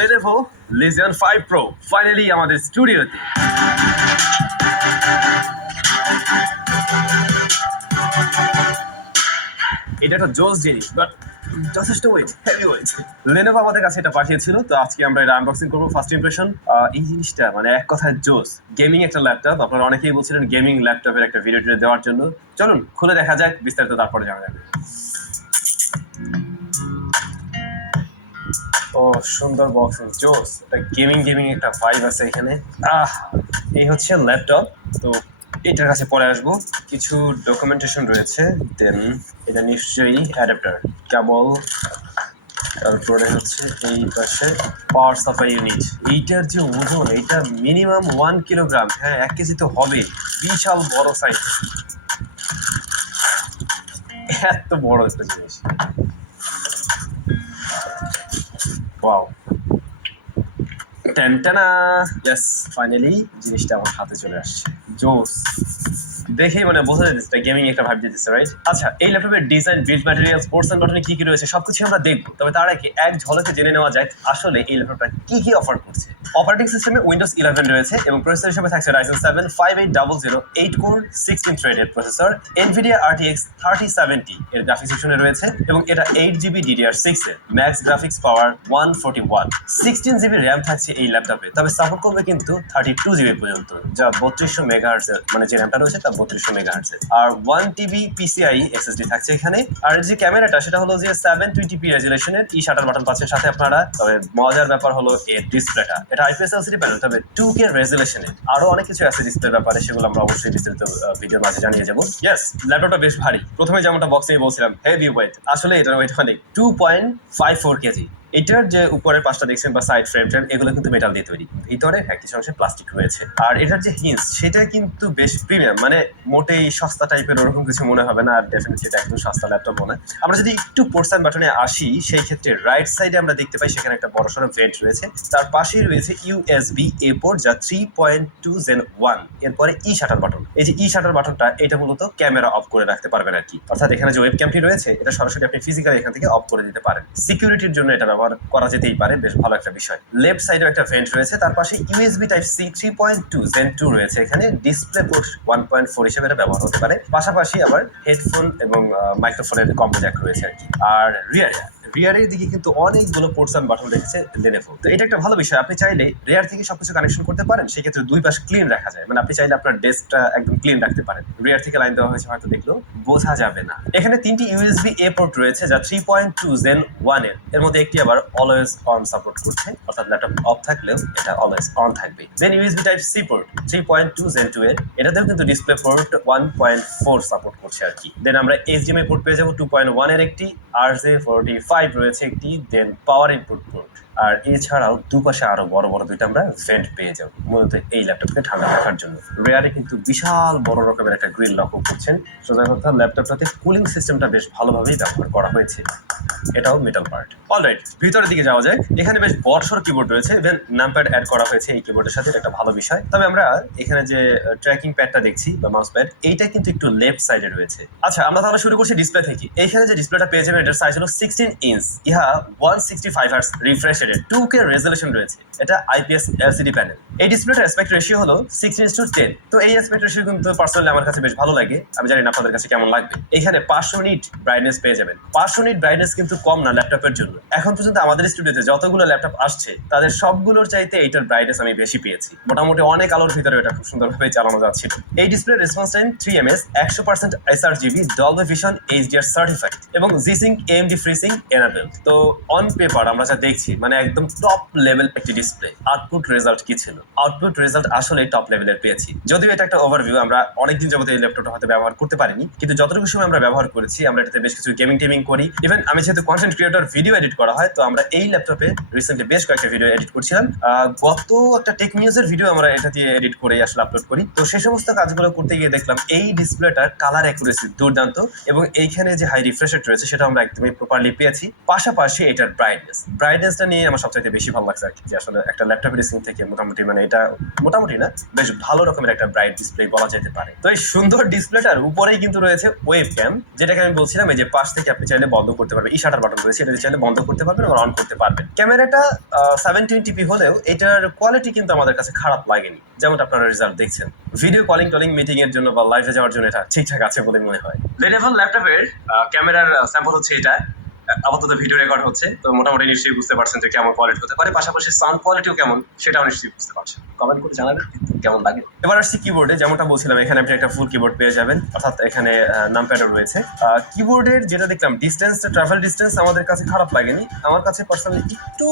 Lenovo Legion 5 Pro finally আমাদের স্টুডিওতে। এটা একটা জোস জিনিস, বাট যথেষ্ট ওয়েট, হেভি ওয়েট। Lenovo আমাদের কাছে এটা পাঠিয়েছিল, তো আজকে আমরা এটা আনবক্সিং করবো। ফার্স্ট ইমপ্রেশন, এই জিনিসটা মানে এক কথায় জোস। গেমিং একটা ল্যাপটপ, আপনারা অনেকেই বলছিলেন গেমিং ল্যাপটপের একটা ভিডিও দেওয়ার জন্য। চলুন খুলে দেখা যাক, বিস্তারিত তারপরে জানা যাবে। ও সুন্দর বক্স, জোস। এটা গেমিং একটা ভাইব আছে এখানে। এই হচ্ছে ল্যাপটপ। তো এটার কাছে পরে আসবো। কিছু ডকুমেন্টেশন রয়েছে, দেন এটা নিশ্চয়ই অ্যাডাপ্টার কেবল। তারপরে হচ্ছে এই পাশে পাওয়ার সাপ্লাই ইউনিট। এইটার যে ওজন, এটা মিনিমাম 1 কিলোগ্রাম। হ্যাঁ, 1 কেজি তো হবে। বিশাল বড় সাইজ, এত বড় একটা জিনিস। ওয়াও, টেনটেনা। ইয়েস, ফাইনালি জিনিসটা আমার হাতে চলে আসছে। জোস, দেখেই মানে বোঝা যাচ্ছে গেমিং একটা ভাব দিতেছে, রাইট? আচ্ছা, এই ল্যাপটপের design, build materials, ports and বাটনে কি কি রয়েছে সবকিছু আমরা দেখবো। তবে তার আগে এক ঝলকে জেনে নেওয়া যাক আসলে এই ল্যাপটপটা কি কি অফার করছে। অপারেটিং সিস্টেমে উইন্ডোজ 11 রয়েছে এবং প্রসেসর হিসেবে থাকছে Ryzen 7 5800 8 কোর 16 থ্রেডের প্রসেসর। Nvidia RTX 3070 এর গ্রাফিক্স সেকশনে রয়েছে এবং এটা 8GB DDR6 এর ম্যাক্স গ্রাফিক্স পাওয়ার 141। 16GB RAM থাকছে এই ল্যাপটপে, তবে সাপোর্ট করবে কিন্তু 32GB পর্যন্ত, যা 3200 মেগাহার্টজ এর, মানে যে র্যামটা রয়েছে তা 3200 মেগাহার্টজ এর। আর 1TB PCIe SSD থাকছে এখানে। আর যে ক্যামেরাটা, সেটা হলো যে 720p রেজুলেশনের ই শাটার বাটন পাচ্ছেন সাথে আপনারা। তবে মজার ব্যাপার হলো এর ডিসপ্লেটা, এটা IPS LCD প্যানেল, তবে 2K রেজুলেশনে। আরো অনেক কিছু আছে ডিসপ্লের ব্যাপারে, সেগুলো আমরা অবশ্যই বিস্তারিত ভিডিওর মাঝে জানিয়ে যাবো। ইয়েস, ল্যাপটপটা বেশ ভারী। প্রথমে যেমনটা বক্সে বলছিলাম হেভি ওয়েট, আসলে এটার ওয়েট অনেক, 2.54 কেজি। এটার যে উপরের পাশটা দেখছেন বা সাইড ফ্রেম এগুলো কিন্তু মেটাল দিয়ে তৈরি, ভিতরে কিছু অংশে প্লাস্টিক রয়েছে। আর এটার যে হিন্স, সেটা কিন্তু বেশ প্রিমিয়াম, মানে মোটেই সস্তা টাইপের ওরকম কিছু মনে হবে না। আর ডেফিনেটলি এটা একদম সস্তা ল্যাপটপ মনে। আমরা যদি একটু পোর্টস এন্ড বাটনে আসি, সেই ক্ষেত্রে রাইট সাইডে আমরা দেখতে পাই সেখানে একটা বড়সড় ভেন্ট রয়েছে। তার পাশেই রয়েছে USB A পোর্ট, যা 3.2 Gen 1। এরপরে ই শাটার বাটন। এই যে ই শাটার বাটনটা, এটা মূলত ক্যামেরা অফ করে রাখতে পারবেন আর কি। অর্থাৎ এখানে যে ওয়েবক্যামটি রয়েছে, এটা সরাসরি আপনি ফিজিক্যালি এখান থেকে অফ করে দিতে পারেন। সিকিউরিটির জন্য এটা ব্যবহার করা যেতেই পারে, বেশ ভালো একটা বিষয়। লেফট সাইডে একটা ভেন্ট রয়েছে, তার পাশে USB Type-C 3.2 Gen 2 রয়েছে এখানে। ডিসপ্লে পোর্ট 1.4 হিসেবে এটা ব্যবহার হতে পারে। পাশাপাশি আবার হেডফোন এবং মাইক্রোফোনের কম্বো জ্যাক রয়েছে আর কি। আর রিয়ারের দিকে কিন্তু অনেকগুলো পোর্টস এন্ড বাটন রেখেছে Lenovo। তো এটা একটা ভালো বিষয়, আপনি চাইলে রিয়ার থেকে সবকিছু কানেকশন করতে পারেন। সেক্ষেত্রে দুই পাশ ক্লিন রাখা যায়, মানে আপনি চাইলে আপনার ডেস্কটা একদম ক্লিন রাখতে পারেন। রিয়ার থেকে লাইন দেওয়া হয়েছে, হয়তো দেখলেও বোঝা যাবে না। এখানে 3টি USB A পোর্ট রয়েছে, যা 3.2 Gen 1 এর মধ্যে একটি আবার অলওয়েজ অন সাপোর্ট করছে, অর্থাৎ ল্যাপটপ অফ থাকলেও এটা অলওয়েজ অন থাকবে। দেন USB Type-C পোর্ট 3.2 Gen 2 এর, এটাতেও কিন্তু ডিসপ্লে পোর্ট 1.4 সাপোর্ট করছে আর কি। দেন আমরা HDMI পোর্ট পেয়ে যাবো 2.1 এর একটি, RJ45 রয়েছে একটি, দেন পাওয়ার ইনপুট পোর্ট। আর এছাড়াও দুপাশে আরো বড় বড় দুইটা আমরা ভেন্ট পেয়ে যাবো, মূলত এই ল্যাপটপকে ঠান্ডা রাখার জন্য। রেয়ারে কিন্তু বিশাল বড় রকমের একটা গ্রিল লক্ষ্য করছেন। সোজা কথা, ল্যাপটপটাতে কুলিং সিস্টেমটা বেশ ভালোভাবেই ব্যবহার করা হয়েছে। এটাও মেটাল পার্ট। অলরাইট, ভিতরের দিকে যাওয়া যায়। এখানে বেশ বড়সড় কিবোর্ড রয়েছে, দেন নামপ্যাড অ্যাড করা হয়েছে এই কিবোর্ডের সাথে, এটা একটা ভালো বিষয়। তবে আমরা এখানে যে ট্র্যাকিং প্যাডটা দেখছি বা মাউস প্যাড, এইটা কিন্তু একটু লেফট সাইডে রয়েছে। আচ্ছা, আমরা তাহলে শুরু করছি ডিসপ্লে থেকে। এইখানে যে ডিসপ্লেটা পেয়ে যাবেন, এটার সাইজ হলো 16 ইঞ্চ। ইহা 165 hertz refresh rate, 2K resolution রয়েছে। এটা IPS LCD প্যানেল। এই ডিসপ্লেটার অ্যাসপেক্ট রেশিও হলো 16:10। তো এই অ্যাসপেক্ট রেশিও কিন্তু পার্সোনালি আমার কাছে বেশ ভালো লাগে। আমি জানি না আপনাদের কাছে কেমন লাগবে। এখানে 500 নিট ব্রাইটনেস পেয়ে যাবেন। 500 নিট ব্রাইটনেস কিন্তু কম না ল্যাপটপের জন্য। এখন পর্যন্ত আমাদের স্টুডিওতে যতগুলো ল্যাপটপ আসছে, তাদের সবগুলোর চাইতে এইটার ব্রাইটনেস আমি বেশি পেয়েছি। মোটামুটি অনেক আলোর ভিতরে এটা খুব সুন্দরভাবে চালানো যাচ্ছিল। এই display response time 3ms, 100% sRGB, Dolby Vision HDR certified এবং G-Sync AMD FreeSync এনাবেলড। তো অন পেপার আমরা যা দেখছি, মানে একদম টপ লেভেল একটি ডিসপ্লে। আউটপুট রেজাল্ট কি ছিল? আউটপুট রেজাল্ট আসলে টপ লেভেলের পেয়েছি। যদিও এটা একটা ওভারভিউ, আমরা অনেকদিন যাবত এই ল্যাপটপটা হয়তো ব্যবহার করতে পারিনি, কিন্তু যতটুকু সময় আমরা ব্যবহার করেছি, আমরা এটাতে বেশ কিছু গেমিং করি। ইভেন আমি যেহেতু কন্টেন্ট ক্রিয়েটর, ভিডিও এডিট করা হয়, তো আমরা এই ল্যাপটপে রিসেন্টলি বেশ কয়েকটা ভিডিও এডিট করছিলাম। গত একটা টেক নিউজের ভিডিও আমরা এটা দিয়ে এডিট করে আসলে আপলোড করি। তো সেই সমস্ত কাজগুলো করতে গিয়ে দেখলাম এই ডিসপ্লেটার কালার অ্যাকুরেসি দুর্দান্ত, এবং এইখানে যে হাই রিফ্রেশ রেট রয়েছে, সেটা আমরা একদমই প্রপারলি পেয়েছি। পাশাপাশি এটার ব্রাইটনেসটা নিয়ে আমার সবচাইতে বেশি ভালো লাগছে আর কি, যে আসলে একটা ল্যাপটপের স্ক্রিন থেকে মোটামুটি মানে মানে এটা মোটামুটি না, বেশ ভালো রকমের একটা ব্রাইট ডিসপ্লে বলা যেতে পারে। তো এই সুন্দর ডিসপ্লেটার উপরেই কিন্তু রয়েছে ওয়েব ক্যাম, যেটাকে আমি বলছিলাম এই যে পাশ থেকে আপনি চাইলে বন্ধ করতে পারবেন, শাটার বাটন রয়েছে, এটা চাইলে বন্ধ করতে পারবেন আবার অন করতে পারবেন। ক্যামেরাটা 720p হলেও এটার কোয়ালিটি কিন্তু আমাদের কাছে খারাপ লাগেনি, যেমন আপনারা রেজাল্ট দেখছেন। ভিডিও কলিং টলিং মিটিং এর জন্য বা লাইভে যাওয়ার জন্য এটা ঠিকঠাক আছে বলে মনে হয়। লেনোভো ল্যাপটপের ক্যামেরার স্যাম্পল হচ্ছে এটা। আপাতত ভিডিও রেকর্ড হচ্ছে, তো মোটামুটি নিশ্চয়ই বুঝতে পারছেন যে কেমন কোয়ালিটি হতে পারে, পাশাপাশি সাউন্ড কোয়ালিটিও কেমন সেটাও নিশ্চয়ই বুঝতে পারছেন। কমেন্ট করে জানাবেন কেমন লাগে। এবার আসছি কিবোর্ডে, যেমনটা বলছিলাম এখানে আপনি একটা ফুল কিবোর্ড পেয়ে যাবেন, অর্থাৎ এখানে নামপ্যাডও রয়েছে। কিবোর্ডের যেটা দেখলাম ডিস্টেন্স, ট্রাভেল ডিস্টেন্স আমাদের কাছে খারাপ লাগেনি, আমার কাছে পার্সোনালি একটু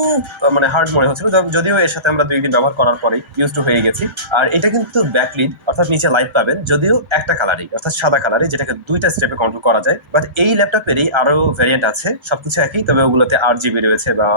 মানে হার্ড মনে হচ্ছিল, যদিও এর সাথে আমরা 2 দিন ব্যবহার করার পরেই ইউজ টু হয়ে গেছি। আর এটা কিন্তু ব্যাকলিড, অর্থাৎ নিচে লাইট পাবেন, যদিও একটা কালারই, অর্থাৎ সাদা কালারই, যেটাকে 2টা স্টেপে কন্ট্রোল করা যায়। বাট এই ল্যাপটপেরই আরো ভ্যারিয়েন্ট আছে, সবকিছু একই, তবে ওগুলোতে RGB রয়েছে বা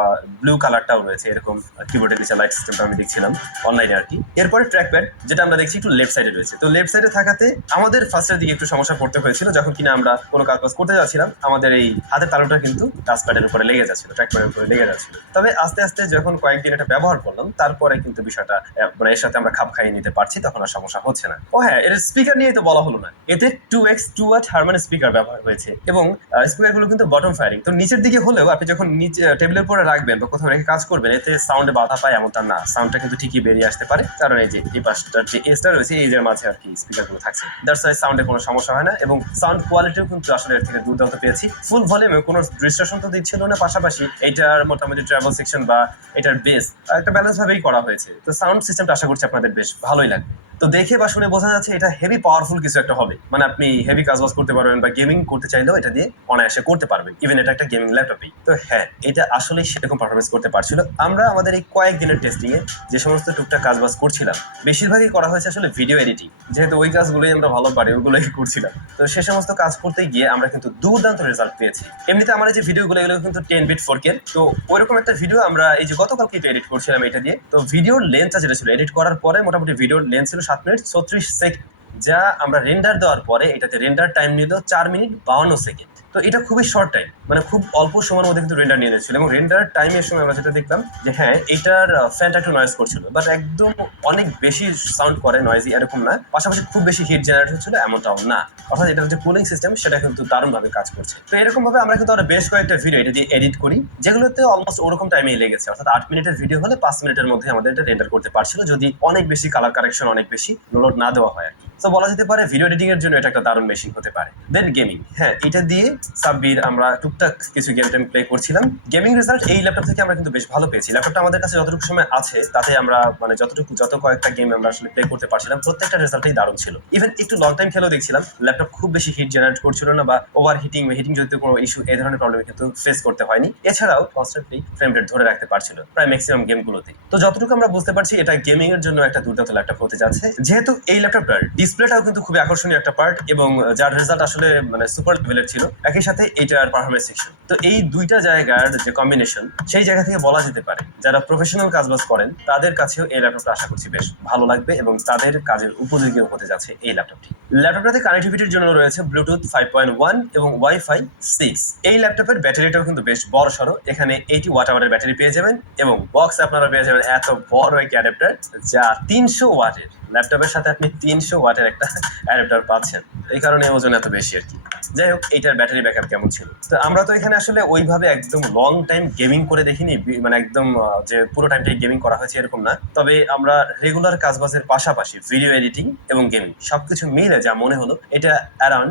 ব্লু কালারটাও রয়েছে, এরকম কিবোর্ডের নিচে লাইট সিস্টেমটা আমি দেখছিলাম অনলাইনে আর কি। এরপরে ট্র্যাকপ্যাড, যেটা আমরা দেখছি একটু লেফট সাইডে রয়েছে। তো লেফট সাইডে থাকাতে আমাদের ফার্স্টের দিকে একটু সমস্যা পড়তে হয়েছিল, যখন কিনা আমরা কোনো কাজ করতে যাচ্ছিলাম আমাদের এই হাতের তালুটা কিন্তু টাচপ্যাডের উপরে লেগে যাচ্ছিল, ট্র্যাকপ্যাডের উপরে লেগে যাচ্ছিল। তবে আস্তে আস্তে যখন কয়েকদিন এটা ব্যবহার করলাম, তারপরে কিন্তু বিষয়টা মানে এর সাথে আমরা খাপ খাইয়ে নিতে পারছি, তখন আর সমস্যা হচ্ছে না। ও হ্যাঁ, এর স্পিকার নিয়ে তো বলা হলো না, এতে 2x 2 ওয়াট হারমান স্পিকার ব্যবহার হয়েছে এবং স্পিকারগুলো কিন্তু বটম ফায়ারিং। তো নিচের দিকে হলেও আপনি যখন নিচে টেবিলের উপরে রাখবেন বা কোথাও রেখে কাজ করবেন, এতে সাউন্ডে বাধা পায় এমনটা না, সাউন্ডটা কিন্তু ঠিকই বেরিয়ে আসতে পারে, কারণ এই যে এই পাশটার যে এজটা রয়েছে এই এর মাঝে আর কি স্পিকারগুলো থাকছে, দ্যাটস ওয়াই সাউন্ডে কোনো সমস্যা হয় না। এবং সাউন্ড কোয়ালিটিও কিন্তু আসলে এর থেকে দুর্দান্ত পেয়েছি, ফুল ভলিউমে কোনো ডিস্টরশন তো দিচ্ছিল না, পাশাপাশি এইটার মোটামুটি ট্রাভেল সেকশন বা এটার বেস একটা ব্যালেন্স ভাবেই করা হয়েছে। তো সাউন্ড সিস্টেমটা আশা করছি আপনাদের বেশ ভালোই লাগবে। তো দেখে বা শুনে বোঝা যাচ্ছে এটা হেভি পাওয়ারফুল কিছু একটা হবে, মানে আপনি হেভি কাজবাজ করতে পারবেন বা গেমিং করতে চাইলেও এটা দিয়ে অনায়াসে করতে পারবেন, ইভেন এটা একটা গেমিং ল্যাপটপই। তো হ্যাঁ, এটা আসলেই সেরকম পারফরমেন্স করতে পারছিল। আমরা আমাদের এই কয়েকদিনের টেস্টিং এ যে সমস্ত টুকটাক কাজবাজ করছিলাম, বেশিরভাগই করা হয়েছে আসলে ভিডিও এডিটিং, যেহেতু ওই কাজগুলোই আমরা ভালো পারি ওগুলোই করছিলাম। তো সে সমস্ত কাজ করতে গিয়ে আমরা কিন্তু দুর্দান্ত রেজাল্ট পেয়েছি। এমনিতে আমার এই যে ভিডিওগুলো এগুলো কিন্তু 10 বিট 4K, তো ওইরকম একটা ভিডিও আমরা এই যে গতকালকে এডিট করছিলাম এটা দিয়ে। তো ভিডিওর লেন্থটা যেটা ছিল এডিট করার পরে, মোটামুটি ভিডিওর লেন্থ ছিল 7 মিনিট 36 সেকেন্ড, যা আমরা রেন্ডার দেওয়ার পরে এটাতে রেন্ডার টাইম নিল 4 মিনিট 52 সেকেন্ড। তো এটা খুবই শর্ট টাইম, মানে খুব অল্প সময়ের মধ্যে কিন্তু রেন্ডার নিয়ে যাচ্ছিল। এবং রেন্ডার টাইমের সময় আমরা যেটা দেখলাম যে হ্যাঁ, এটার ফ্যানটা একটু নয়েজ করছিল, বাট একদম অনেক বেশি সাউন্ড করে নয়েজি এরকম না, পাশাপাশি খুব বেশি হিট জেনারেট হচ্ছিল এমনটাও না, অর্থাৎ এটার যে কুলিং সিস্টেম সেটা কিন্তু দারুণভাবে কাজ করছে। তো এরকম ভাবে আমরা কিন্তু আরো বেশ কয়েকটা ভিডিও এটা দিয়ে এডিট করি, যেগুলোতে অলমোস্ট ওরকম টাইমেই লেগেছে, অর্থাৎ 8 মিনিটের ভিডিও হলে 5 মিনিটের মধ্যে আমাদের এটা রেন্ডার করতে পারছিল, যদি অনেক বেশি কালার কারেকশন অনেক বেশি লোড না দেওয়া হয় আর কি। তো বলা যেতে পারে ভিডিও এডিটিং এর জন্য এটা একটা দারুণ মেশিন হতে পারে। দেন গেমিং, হ্যাঁ, এটা দিয়ে সাব্বির আমরা টুকটাক কিছু গেম টেম প্লে করছিলাম। গেমিং রেজাল্ট এই ল্যাপটপ থেকে আমরা কিন্তু বেশ ভালো পেয়েছি। ল্যাপটপটা আমাদের কাছে যতটুকু সময় আছে তাতে আমরা মানে যত কয়েকটা গেম আমরা আসলে প্লে করতে পারছিলাম, প্রত্যেকটা রেজাল্টই দারুণ ছিল। ইভেন একটু লং টাইম খেলেও দেখছিলাম ল্যাপটপ খুব বেশি হিট জেনারেট করছিল না, বা ওভার হিটিং যদি কোনো ইস্যু এই ধরনের প্রবলেম কিন্তু ফেস করতে হয়নি। এছাড়াও কনস্ট্যান্টলি ফ্রেম রেট ধরে রাখতে পারছিল প্রায় ম্যাক্সিমাম গেমগুলোতে। তো যতটুকু আমরা বুঝতে পারছি এটা গেমিং এর জন্য একটা দুর্দান্ত ল্যাপটপ হতে যাচ্ছে, যেহেতু এই ল্যাপটপটার ডিসপ্লেটাও কিন্তু খুবই আকর্ষণীয় একটা পার্ট, এবং যার রেজাল্ট আসলে মানে সুপার লেভেলের ছিল, একই সাথে এইটার পারফরমেন্স সেকশন। তো এই দুইটা জায়গার যে কম্বিনেশন, সেই জায়গা থেকে বলা যেতে পারে যারা প্রফেশনাল কাজবাজ করেন তাদের কাছেও এই ল্যাপটপটা আশা করছি বেশ ভালো লাগবে, এবং তাদের কাজের উপযোগী হতে যাচ্ছে এই ল্যাপটপটি। ল্যাপটপটাতে কানেক্টিভিটির জন্য রয়েছে ব্লুটুথ 5.1 এবং ওয়াইফাই 6। এই ল্যাপটপের ব্যাটারিটাও কিন্তু বেশ বড় সড়ো, এখানে 80 ওয়াট আওয়ারের ব্যাটারি পেয়ে যাবেন, এবং বক্সে আপনারা পেয়ে যাবেন এত বড় একটা অ্যাডাপ্টার, যা 300 ওয়াটের। ল্যাপটপের সাথে আপনি 300 ওয়াটের একটা অ্যাডাপ্টার পাচ্ছেন, এই কারণে ওজন এত বেশি আর কি। যাই হোক, এইটার ব্যাটারি ব্যাকআপ কেমন ছিল? তো আমরা তো এখানে আসলে ওইভাবে একদম লং টাইম গেমিং করে দেখিনি, মানে একদম যে পুরো টাইমটাই গেমিং করা হয়েছে এরকম না। তবে আমরা রেগুলার কাজবাজের পাশাপাশি ভিডিও এডিটিং এবং গেমিং সবকিছু মিলে যা মনে হলো, এটা অ্যারাউন্ড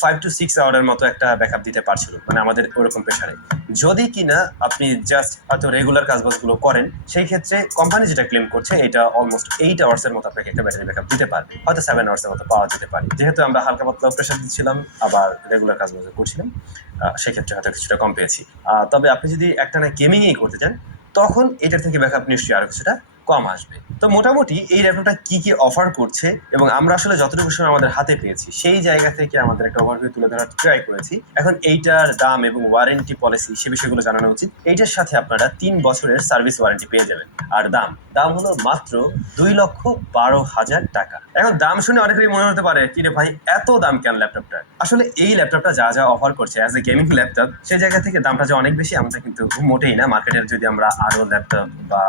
5 to 6 আওয়ারের মতো একটা ব্যাকআপ দিতে পারছিল, মানে আমাদের ওরকম প্রেশারে। যদি কিনা আপনি জাস্ট হয়তো রেগুলার কাজবাজগুলো করেন, সেই ক্ষেত্রে কোম্পানি যেটা ক্লেম করছে এটা অলমোস্ট 8 আওয়ার্সের মতো আপনাকে একটা ব্যাটারি ব্যাকআপ দিতে পারবে, হয়তো 7 আওয়ার্সের মতো পাওয়া যেতে পারে। যেহেতু আমরা হালকা পাতলা প্রেশার দিচ্ছিলাম আবার রেগুলার কাজবাজ করছিলাম, সেক্ষেত্রে হয়তো কিছুটা কম পেয়েছি। তবে আপনি যদি একটানা গেমিংই করতে চান, তখন এটার থেকে ব্যাকআপ নিশ্চয়ই আরো কিছুটা কম আসবে। তো মোটামুটি এই ল্যাপটপটা কি কি অফার করছে এবং আমরা আসলে যতটুকু সময় আমাদের হাতে পেয়েছি সেই জায়গা থেকে আমাদের একটা ওভারভিউ তুলে ধরার ট্রাই করেছি। এখন এইটার দাম এবং ওয়ারেন্টি পলিসি সে বিষয়গুলো জানানো উচিত। এইটার সাথে আপনারা 3 বছরের সার্ভিস ওয়ারেন্টি পেয়ে যাবেন। আর দাম হলো মাত্র 2,12,000 টাকা। এখন দাম শুনে অনেকেরই মনে হতে পারে কি রে ভাই, এত দাম কেন ল্যাপটপটার? আসলে এই ল্যাপটপটা যা যা অফার করছে অ্যাজ এ গেমিং ল্যাপটপ, সেই জায়গা থেকে দামটা যে অনেক বেশি এমনটা কিন্তু মোটেই না। মার্কেটের যদি আমরা আরো ল্যাপটপ বা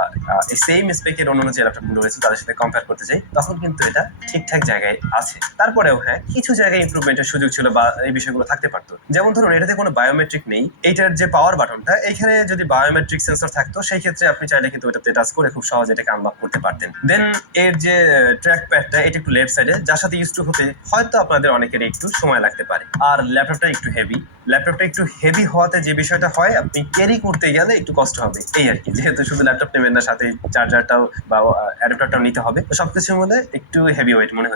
সেম স্পেকের অন্যান্য যে ল্যাপটপগুলো রয়েছে তাদের সাথে কম্পেয়ার করতে চাই, তখন কিন্তু এটা ঠিকঠাক জায়গায় আছে। তারপরেও হ্যাঁ, কিছু জায়গায় ইমপ্রুভমেন্টের সুযোগ ছিল বা এই বিষয়গুলো থাকতে পারতো। যেমন ধরুন, এটাতে কোনো বায়োমেট্রিক নেই। এইটার যে পাওয়ার বাটনটা, এখানে যদি বায়োমেট্রিক সেন্সর থাকতো, সেই ক্ষেত্রে আপনি চাইলে কিন্তু এটাতে টাচ করে খুব সহজে এটাকে আনলক করতে পারতেন। দেন এর যে ট্র্যাক প্যাডটা, এটা একটু লেফট সাইডে, যার সাথে ইউজ টু হতে হয়তো আপনাদের অনেকের একটু সময় লাগতে পারে। আর ল্যাপটপটা একটু হেভি। ল্যাপটপটা একটু হেভি হওয়াতে যে বিষয়টা হয়, আপনি ক্যারি করতে গেলে একটু কষ্ট হবে, এই আর কি। যেহেতু শুধু ল্যাপটপ নেবেন না, সাথে চার্জারটাও বা অ্যাডাপ্টারটাও নিতে হবে, তো সবকিছু মিলে একটু হেভি ওয়েট মনে হতে